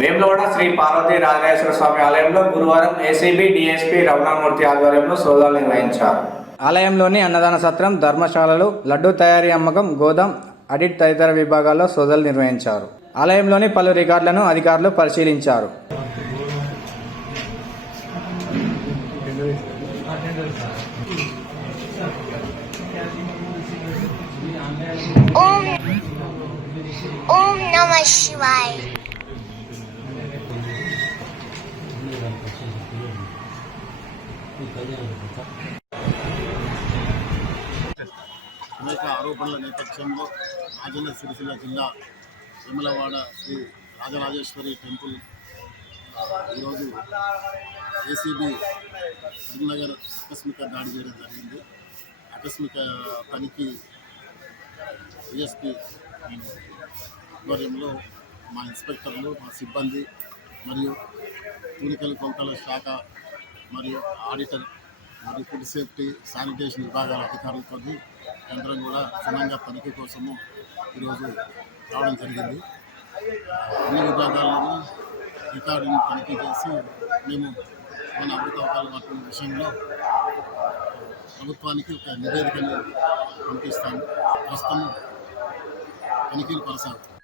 వేములవాడ శ్రీ పార్వతీ రాజరాజేశ్వర స్వామి ఆలయంలో గురువారం ACB DSP Ramanamurthy ఆధ్వర్యంలో సోదాలు నిర్వహించారు. ఆలయంలోని అన్నదాన సత్రం, ధర్మశాలలు, లడ్డూ తయారీ అమ్మకం, గోదాం, ఆడిట్ తదితర విభాగాల్లో సోదాలు నిర్వహించారు. ఆలయంలోని పలు రికార్డులను అధికారులు పరిశీలించారు. ఓం నమః శివాయ. అనేక ఆరోపణల నేపథ్యంలో రాజన్న సిరిసిల్ల జిల్లా వేములవాడ శ్రీ రాజరాజేశ్వరి టెంపుల్ ఈరోజు ఏసీబీ శ్రీనగర్ ఆకస్మిక దాడి చేయడం జరిగింది. ఆకస్మిక తనిఖీ డిఎస్పీ ఆధ్వర్యంలో మా ఇన్స్పెక్టర్లు, మా సిబ్బంది మరియు తూనికల కొంతల శాఖ మరియు ఆడిటర్ మరియు ఫుడ్ సేఫ్టీ, శానిటేషన్ విభాగాల అధికారులతో కేంద్రం కూడా క్షుణ్ణంగా తనిఖీ కోసము ఈరోజు రావడం జరిగింది. అన్ని విభాగాల్లోనూ రికార్డును తనిఖీ చేసి మేము మన అవకతవకల వాటి విషయంలో ప్రభుత్వానికి ఒక నివేదికను పంపిస్తాము. ప్రస్తుతం తనిఖీలు కొనసాగుతాయి.